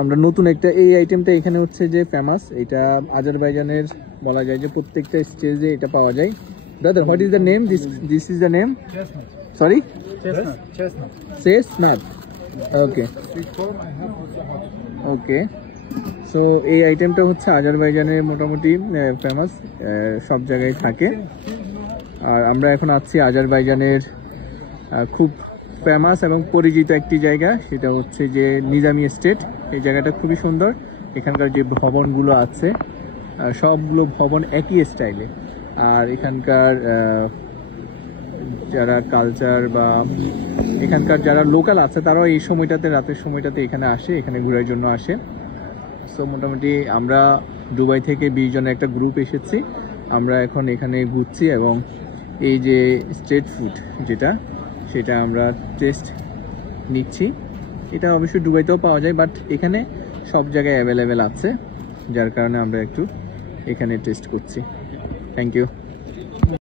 আমরা নতুন একটা এই আইটেমটা এখানে হচ্ছে যে ফেমাস, এটা আজারবাইজানের বলা যায় যে প্রত্যেকটা স্টেজে এটা পাওয়া যায়। Brother, what is the name? This is the name, sorry, chestnut. Okay okay, so এই আইটেমটা হচ্ছে আজারবাইজানের মোটামুটি ফেমাস, সব জায়গায় থাকে। আর আমরা এখন আছি আজারবাইজানের খুব ফেমাস এবং পরিচিত একটি জায়গা, সেটা হচ্ছে যে নিজামি এস্টেট। এই জায়গাটা খুবই সুন্দর। এখানকার যে ভবনগুলো আছে সবগুলো ভবন একই স্টাইলে। আর এখানকার যারা কালচার বা এখানকার যারা লোকাল আছে তারাও এই সময়টাতে, রাতের সময়টাতে এখানে আসে, এখানে ঘোরার জন্য আসে। সো মোটামুটি আমরা দুবাই থেকে 20 জনের একটা গ্রুপ এসেছি। আমরা এখন এখানে ঘুরছি এবং এই যে স্ট্রিট ফুড যেটা, সেটা আমরা টেস্ট নিচ্ছি। এটা অবশ্যই দুবাইতেও পাওয়া যায়, বাট এখানে সব জায়গায় অ্যাভেলেবেল আছে, যার কারণে আমরা একটু এখানে টেস্ট করছি। Thank you.